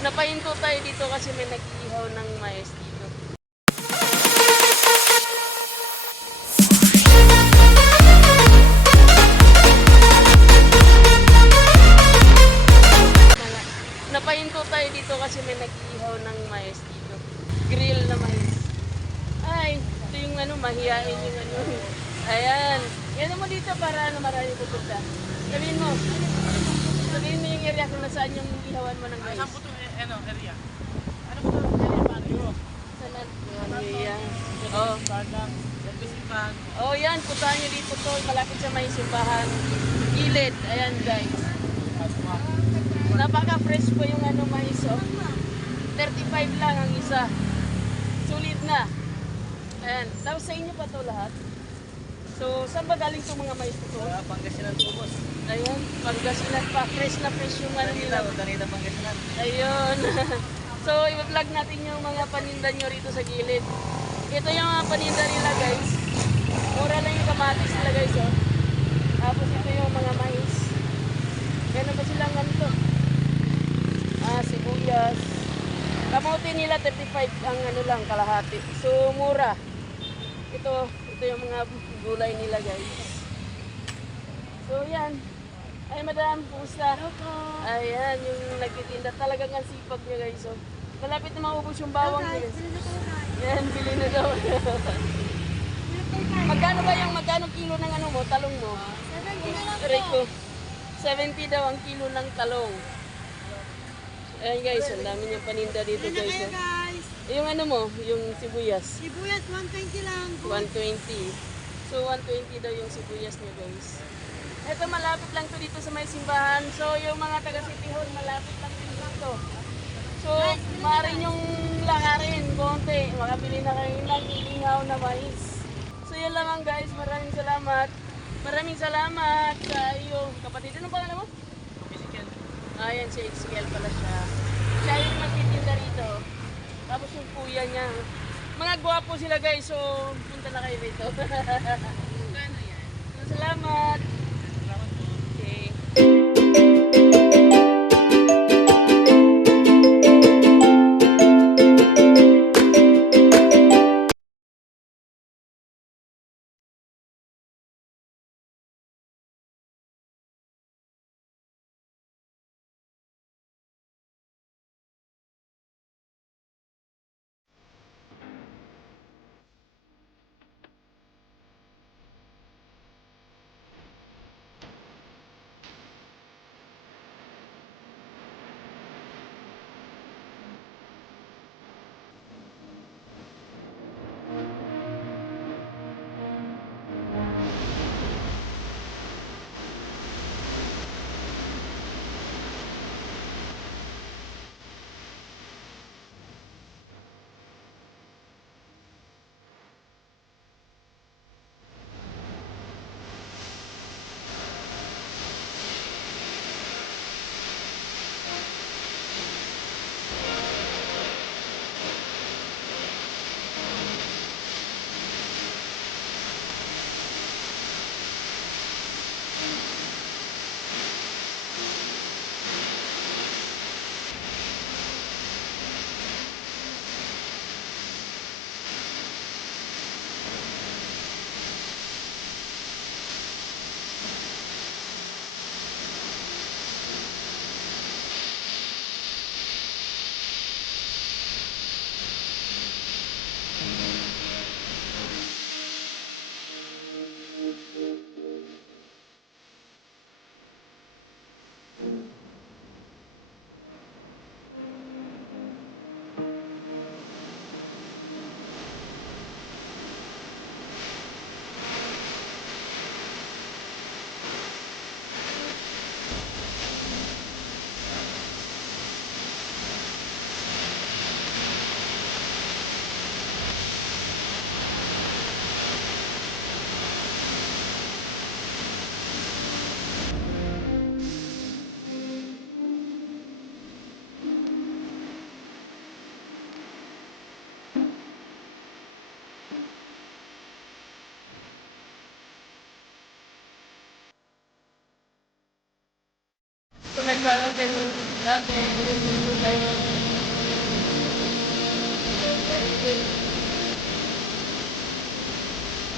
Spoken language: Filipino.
Napahinto tayo dito kasi may nag-iihaw ng mais dito. Napahinto tayo dito kasi may nag-iihaw ng mais dito. Grill na mais. Ay, ito yung mahihain yung Ayan. Yan mo dito para marami pupunta. Sabihin mo. Sabihin mo yung area kung nasaan yung ihawan mo ng mais. Saan po ito area? Ano po ito area pare? Saan? Ayan. Oh. Bagang, Pisipan. Oh, yan. Puntahan nyo dito to. Malapit sa may simbahan. Gilid. Ayan guys. Napaka-fresh po yung mais. Oh. 35 lang ang isa. Sulit na. Ayan. Tapos sa inyo pa to lahat. So, saan ba galing itong mga mais ito? Pangasinan po, boss. Ayun, Pangasinan pa. Fresh na fresh yung nila. Danita, Pangasinan. Ayun. So, i-vlog natin yung mga paninda nyo rito sa gilid. Ito yung mga paninda nila, guys. Mura lang yung kamatis nila, guys. Oh. Tapos ito yung mga mais. Gano'n ba silang ganito? Sibuyas. Kamote nila, 35 ang lang, kalahati. So, mura. Ito yung mga gulay nila, guys. So, yan. Ay, madam, pusa. Ayan, yung nagtitinda. Talagang ang sipag niya, guys. So, malapit na maubos yung bawang niya. Yan, bili na daw. Magkano kilo ng mo, talong mo? 70 daw ang kilo ng talong. Ayan, guys, ang dami niyang paninda dito, guys. Yung mo, yung sibuyas. Sibuyas, 120 lang. 120. So, 120 daw yung sibuyas niya, guys. Ito, malapit lang to dito sa may simbahan. So, yung mga taga City Hall, malapit lang din dito. So, maaari yung lakarin, konti. Makabili na kayo ng ilihaw na mais. So, yun lamang, guys. Maraming salamat. Maraming salamat sa iyo. Kapatid, ano pangalan mo? Ayan, si XL pala siya. Siya yung magtitinda rito. Tapos yung kuya niya. Mga gwapo sila, guys. So, punta na kayo rito. Salamat. Okay. Kung nagkaroon din natin, din.